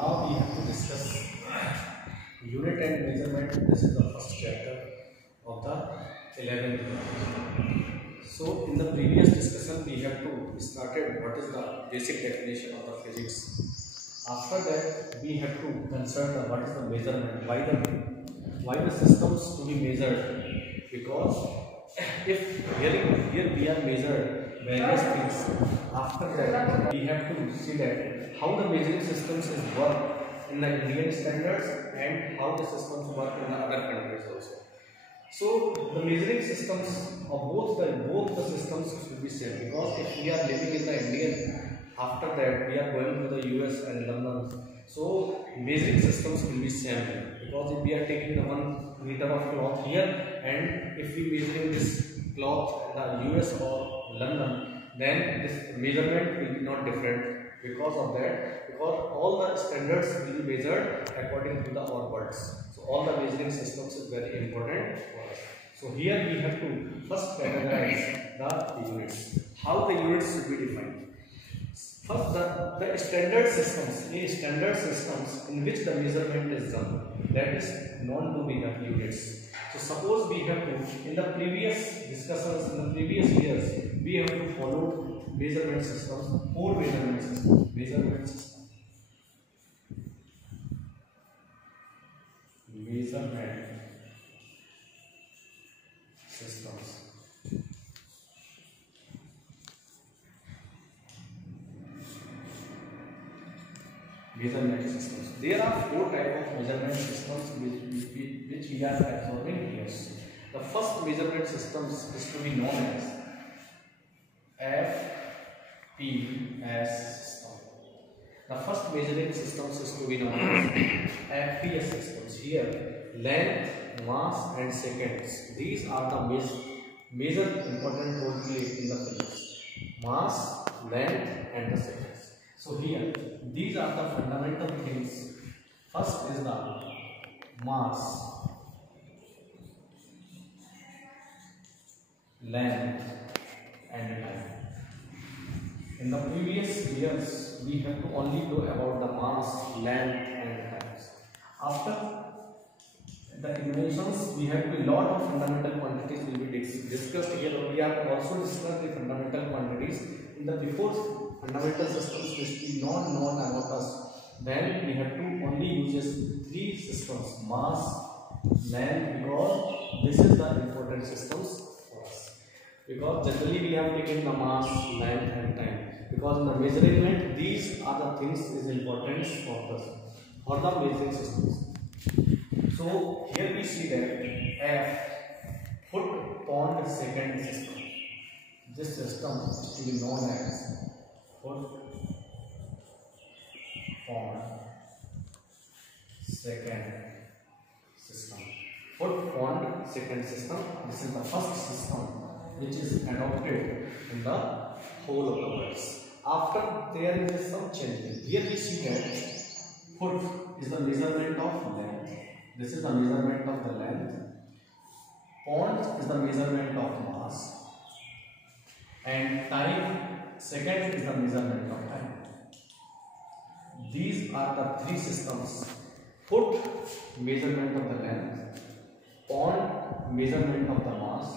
Now we have to discuss unit and measurement. This is the first chapter of the 11th class. So in the previous discussion we have to started what is the basic definition of the physics. After that we have to consider what is the measurement, why the systems to be measured, because if here we are measured various things. After that we have to see that how the measuring systems is work in the Indian standards and how the systems work in the other countries also. So the measuring systems of both the systems should be same, because if we are living in the Indian, after that we are going to the US and London, so measuring systems will be same, because if we are taking the 1 meter of cloth here and if we measuring this cloth in the US or London, then this measurement will be not different. Because of that, because all the standards will be measured according to our words. So all the measuring systems is very important for us. So here we have to first categorize the units. How the units should be defined. First, the standard systems in which the measurement is done, that is known to be the units. So suppose we have to, in the previous discussions, in the previous years, we have to follow measurement systems, 4 measurement systems. Measurement systems. Measurement systems. There are 4 types of measurement systems which we are absorbing here. The first measurement systems is to be known as FPS system. The first measuring systems is to be known as FPS systems. Here, length, mass, and seconds. These are the major important role played in the physics. Mass, length, and the seconds. So here, these are the fundamental things. First is the mass, length, and time. In the previous years, we have to only know about the mass, length, and times. After the inventions, we have a lot of fundamental quantities will be discussed here. We have also discussed the fundamental quantities in the before fundamental systems which we not known about us. Then we have to only use 3 systems: mass, length, because this is the important systems for us. Because generally we have taken the mass, length, and time. Because in the measurement, these are the things is important for us, for the measuring systems. So here we see that F, foot pound second system. This system is to be known as foot pound second system. Foot pound second system. This is the first system which is adopted in the whole of the world. After there is some changes. Here we see that foot is the measurement of length. This is the measurement of the length. Pound is the measurement of mass. And time, second, is the measurement of time. These are the 3 systems. Foot, measurement of the length. Pound, measurement of the mass.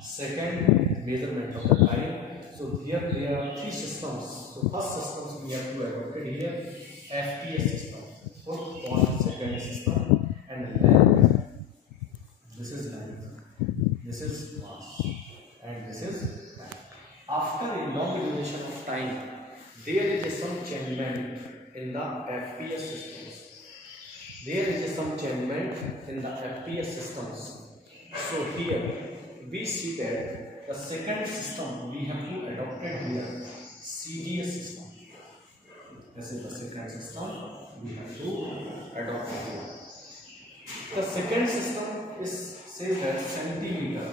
Second, measurement of the time. So here there are 3 systems. So first systems we have to adopt here. FPS system. Foot, pound, second system. And length. This is length. This is mass. And this is time. After a long duration of time, there is some changement in the FPS systems. There is some changement in the FPS systems. So here we see that the second system we have to adopt here, CDS system. This is the second system we have to adopt here. The second system says that centimeter,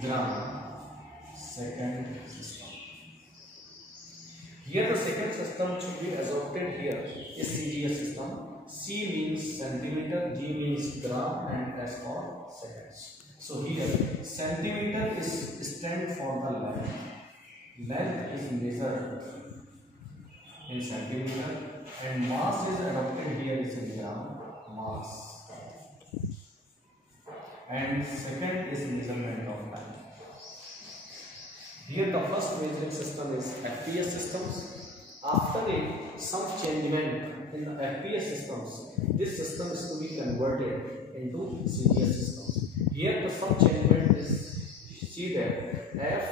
gram, second system. Here the second system should be adopted here is CGS system. C means centimeter, G means gram, and S for seconds. So here centimeter is stand for the length. Length is measured in centimeter and mass is adopted here is in gram mass. And second is measurement of time. Here the first measuring system is FPS systems. After some changement in the FPS systems, this system is to be converted into CGS systems. Here the some changement is C that F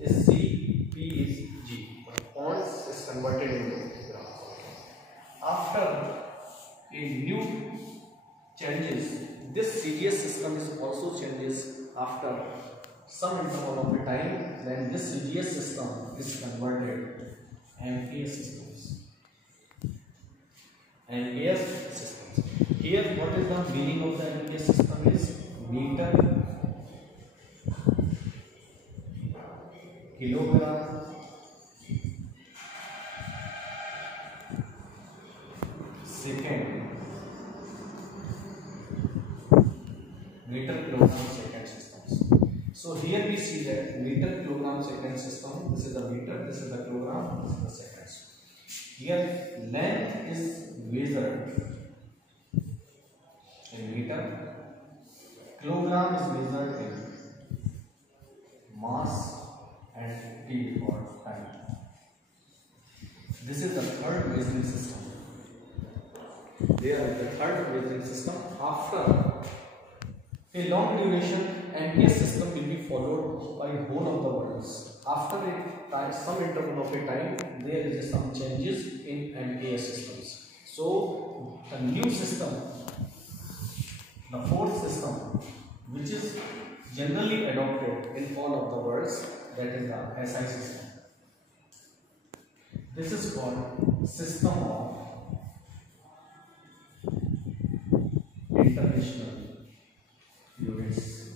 is C, P is G. Points is converted into graph. After a new changes, this CGS system is also changes after some interval of a time. Then this CGS system is converted MPS systems. MPS systems. Here, what is the meaning of the MPS system is meter, kilogram, second, meter, kilogram, second systems. So here we see that meter, kilogram, second system. This is the meter, this is the kilogram, this is the seconds. Here length is measured in meter, kilogram is measured in mass, and T for time. This is the third measuring system. There is the third measuring system. After a long duration, MPS system will be followed by whole of the worlds. After some interval of a time, there is some changes in MPS systems. So the new system, the fourth system, which is generally adopted in all of the worlds, that is the SI system. This is called system of international units.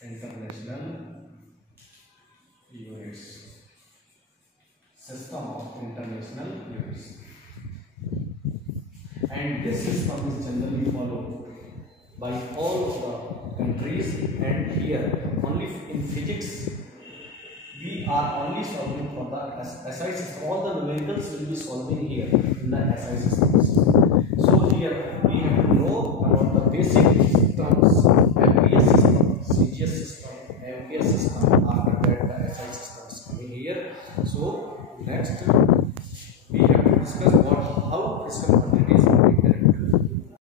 International units. System of international units. And this system is generally followed by all of the countries, and here only in physics we are only solving for the SI system. All the numericals will be solving here in the SI systems. So here we have to know about the basic